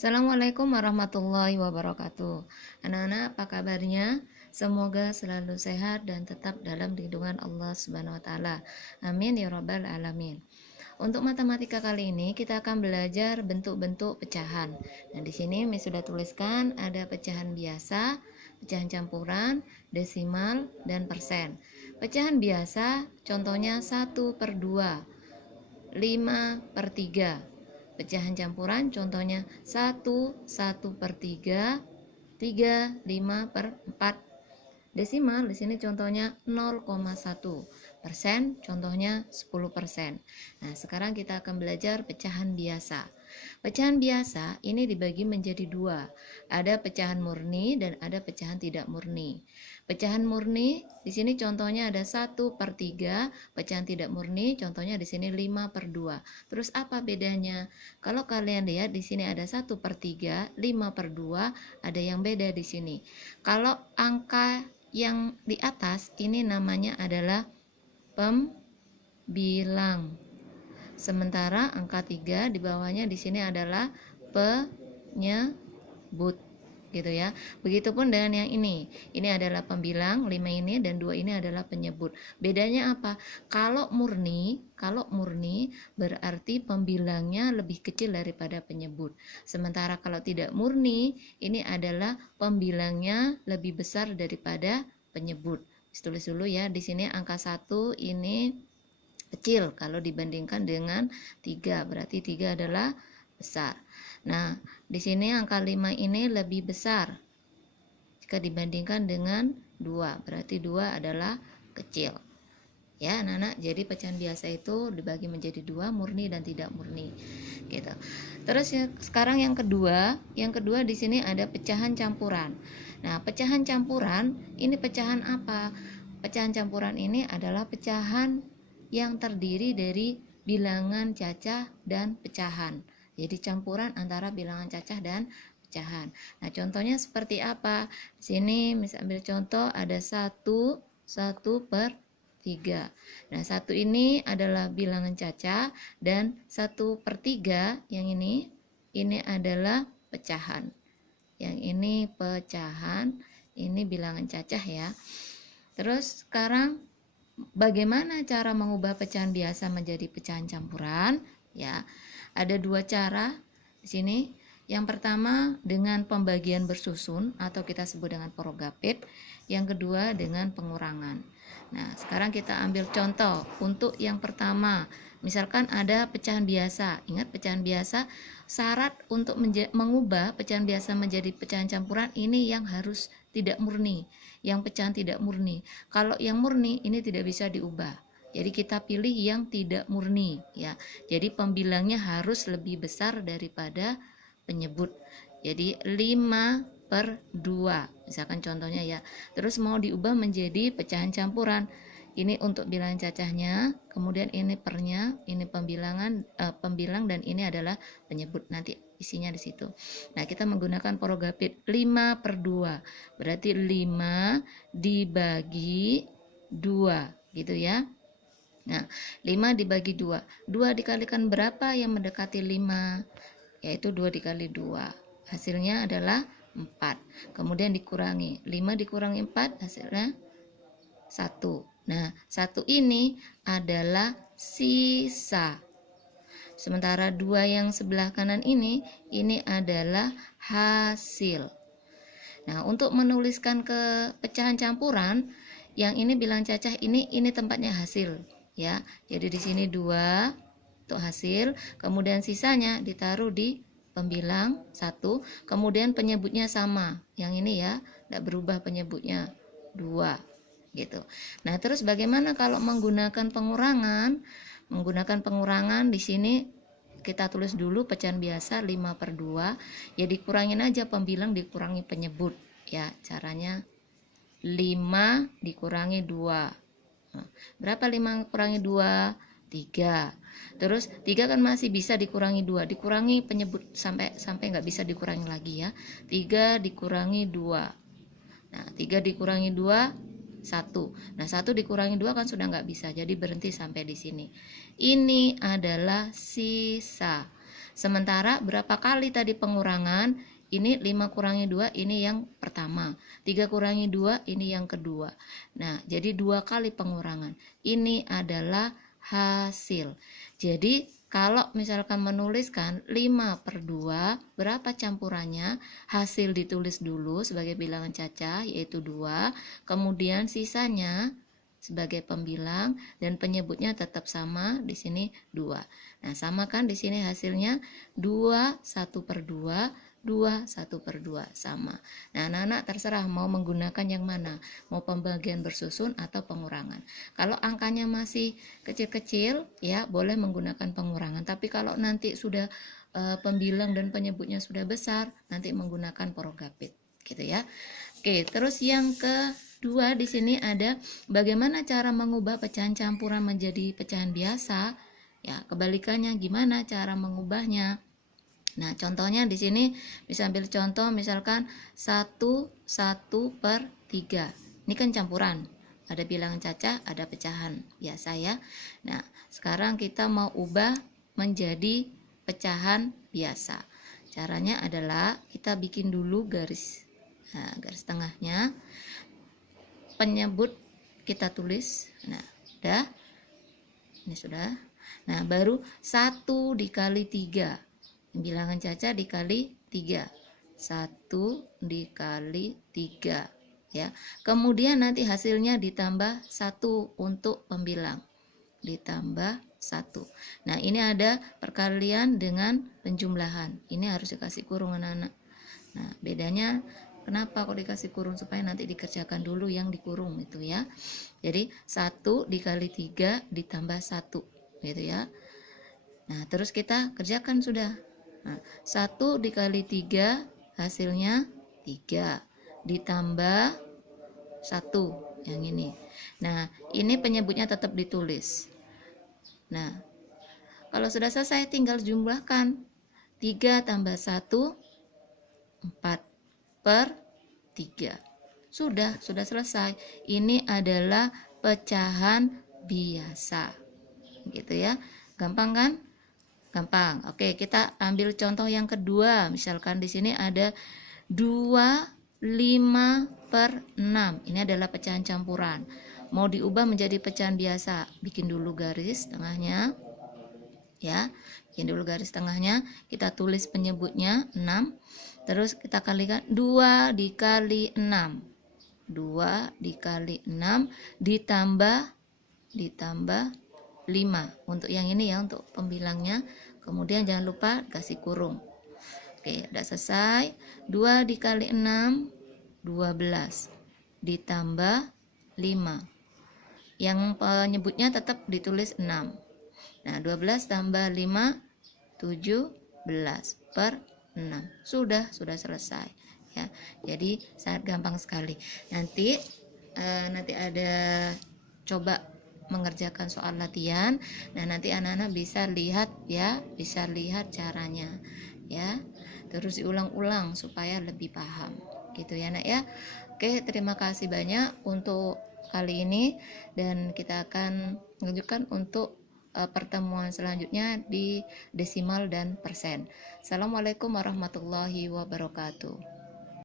Assalamualaikum warahmatullahi wabarakatuh. Anak-anak, apa kabarnya? Semoga selalu sehat dan tetap dalam lindungan Allah Subhanahu wa taala. Amin ya rabbal alamin. Untuk matematika kali ini kita akan belajar bentuk-bentuk pecahan. Nah, di sini Miss sudah tuliskan ada pecahan biasa, pecahan campuran, desimal, dan persen. Pecahan biasa contohnya 1/2, 5/3. Pecahan campuran contohnya 1/3, 3, 5/4. Desimal di sini contohnya 0,1. Persen contohnya 10%. Nah, sekarang kita akan belajar pecahan biasa. Pecahan biasa ini dibagi menjadi dua. Ada pecahan murni dan ada pecahan tidak murni. Pecahan murni di sini contohnya ada 1/3, pecahan tidak murni contohnya di sini 5/2. Terus apa bedanya? Kalau kalian lihat di sini ada 1/3, 5/2, ada yang beda di sini. Kalau angka yang di atas ini namanya adalah pembilang. Sementara angka 3 di bawahnya di sini adalah penyebut, gitu ya. Begitupun dengan yang ini. Ini adalah pembilang, 5 ini dan 2 ini adalah penyebut. Bedanya apa? Kalau murni berarti pembilangnya lebih kecil daripada penyebut. Sementara kalau tidak murni, ini adalah pembilangnya lebih besar daripada penyebut. Tulis dulu ya, di sini angka 1 ini kecil kalau dibandingkan dengan 3, berarti 3 adalah besar. Nah, di sini angka 5 ini lebih besar jika dibandingkan dengan 2, berarti 2 adalah kecil. Ya, anak-anak, jadi pecahan biasa itu dibagi menjadi 2, murni dan tidak murni. Gitu. Terus ya, sekarang yang kedua di sini ada pecahan campuran. Nah, pecahan campuran ini pecahan apa? Pecahan campuran ini adalah pecahan yang terdiri dari bilangan cacah dan pecahan. Jadi campuran antara bilangan cacah dan pecahan. Nah, contohnya seperti apa? Di sini misal ambil contoh ada 1/3. Nah, 1 ini adalah bilangan cacah dan 1/3 yang ini adalah pecahan. Yang ini pecahan, ini bilangan cacah ya. Terus sekarang bagaimana cara mengubah pecahan biasa menjadi pecahan campuran? Ya, ada dua cara di sini. Yang pertama dengan pembagian bersusun atau kita sebut dengan porogapit. Yang kedua dengan pengurangan. Nah, sekarang kita ambil contoh untuk yang pertama. Misalkan ada pecahan biasa. Ingat pecahan biasa, syarat untuk mengubah pecahan biasa menjadi pecahan campuran ini yang harus tidak murni, yang pecahan tidak murni. Kalau yang murni ini tidak bisa diubah. Jadi kita pilih yang tidak murni ya. Jadi pembilangnya harus lebih besar daripada penyebut. Jadi 5/2 misalkan contohnya ya. Terus mau diubah menjadi pecahan campuran. Ini untuk bilangan cacahnya, kemudian ini pernya, ini pembilang dan ini adalah penyebut. Nanti isinya di situ. Nah, kita menggunakan porogapit 5/2. Berarti 5 dibagi 2, gitu ya. Nah, 5 dibagi 2. 2 dikalikan berapa yang mendekati 5? Yaitu 2 dikali 2. Hasilnya adalah 4. Kemudian dikurangi. 5 dikurangi 4 hasilnya 1. Nah, 1 ini adalah sisa. Sementara 2 yang sebelah kanan ini adalah hasil. Nah, untuk menuliskan ke pecahan campuran, yang ini bilang cacah ini tempatnya hasil ya. Jadi di sini 2 untuk hasil, kemudian sisanya ditaruh di pembilang 1, kemudian penyebutnya sama. Yang ini ya, tidak berubah penyebutnya 2 gitu. Nah, terus bagaimana kalau menggunakan pengurangan? Menggunakan pengurangan di sini kita tulis dulu pecahan biasa 5/2, ya dikurangin aja pembilang dikurangi penyebut ya. Caranya 5 dikurangi 2. Nah, berapa 5 kurangi 2? 3. Terus 3 kan masih bisa dikurangi 2, dikurangi penyebut sampai nggak bisa dikurangi lagi ya. 3 dikurangi 2. Nah, 3 dikurangi 2 1. Nah, 1 dikurangi 2 kan sudah nggak bisa, jadi berhenti sampai di sini. Ini adalah sisa. Sementara berapa kali tadi pengurangan? Ini 5 kurangi 2, ini yang pertama. 3 kurangi 2, ini yang kedua. Nah, jadi 2 kali pengurangan. Ini adalah hasil. Jadi, kalau misalkan menuliskan 5/2, berapa campurannya? Hasil ditulis dulu sebagai bilangan cacah, yaitu 2. Kemudian sisanya sebagai pembilang dan penyebutnya tetap sama, di sini 2. Nah, sama kan di sini hasilnya 2 1/2, 2 1/2 sama. Nah, anak-anak terserah mau menggunakan yang mana, mau pembagian bersusun atau pengurangan. Kalau angkanya masih kecil-kecil ya boleh menggunakan pengurangan, tapi kalau nanti sudah pembilang dan penyebutnya sudah besar, nanti menggunakan porogapit gitu ya. Oke, terus yang kedua di sini ada bagaimana cara mengubah pecahan campuran menjadi pecahan biasa. Ya, kebalikannya gimana cara mengubahnya? Nah, contohnya di sini bisa ambil contoh misalkan 1/3. Ini kan campuran. Ada bilangan cacah, ada pecahan biasa ya. Nah, sekarang kita mau ubah menjadi pecahan biasa. Caranya adalah kita bikin dulu garis. Nah, garis tengahnya, penyebut kita tulis. Nah, udah. Ini sudah. Nah, baru 1 dikali 3. Bilangan cacah dikali 3. 1 dikali 3 ya. Kemudian nanti hasilnya ditambah 1 untuk pembilang. Ditambah 1. Nah, ini ada perkalian dengan penjumlahan. Ini harus dikasih kurung anak-anak. Nah, bedanya kenapa kok dikasih kurung? Supaya nanti dikerjakan dulu yang dikurung itu ya. Jadi 1 dikali 3 ditambah 1 gitu ya. Nah, terus kita kerjakan sudah. Nah, 1 dikali 3 hasilnya 3 ditambah 1 yang ini. Nah, ini penyebutnya tetap ditulis. Nah, kalau sudah selesai tinggal jumlahkan. 3 tambah 1 4/3. Sudah selesai. Ini adalah pecahan biasa. Gitu ya. Gampang kan? Gampang. Oke, kita ambil contoh yang kedua. Misalkan di sini ada 25/6. Ini adalah pecahan campuran. Mau diubah menjadi pecahan biasa. Bikin dulu garis tengahnya. Ya, bikin dulu garis tengahnya. Kita tulis penyebutnya 6. Terus kita kalikan 2 dikali 6. 2 dikali 6 ditambah 5 untuk yang ini ya, untuk pembilangnya. Kemudian jangan lupa kasih kurung. Oke, udah selesai. 2 dikali 6 12 ditambah 5. Yang penyebutnya tetap ditulis 6. Nah, 12 tambah 5 17/6. Sudah selesai ya. Jadi sangat gampang sekali. Nanti ada coba mengerjakan soal latihan. Nah, nanti anak-anak bisa lihat ya, bisa lihat caranya ya. Terus diulang-ulang supaya lebih paham. Gitu ya, Nak ya. Oke, terima kasih banyak untuk kali ini dan kita akan menunjukkan untuk pertemuan selanjutnya di desimal dan persen. Assalamualaikum warahmatullahi wabarakatuh.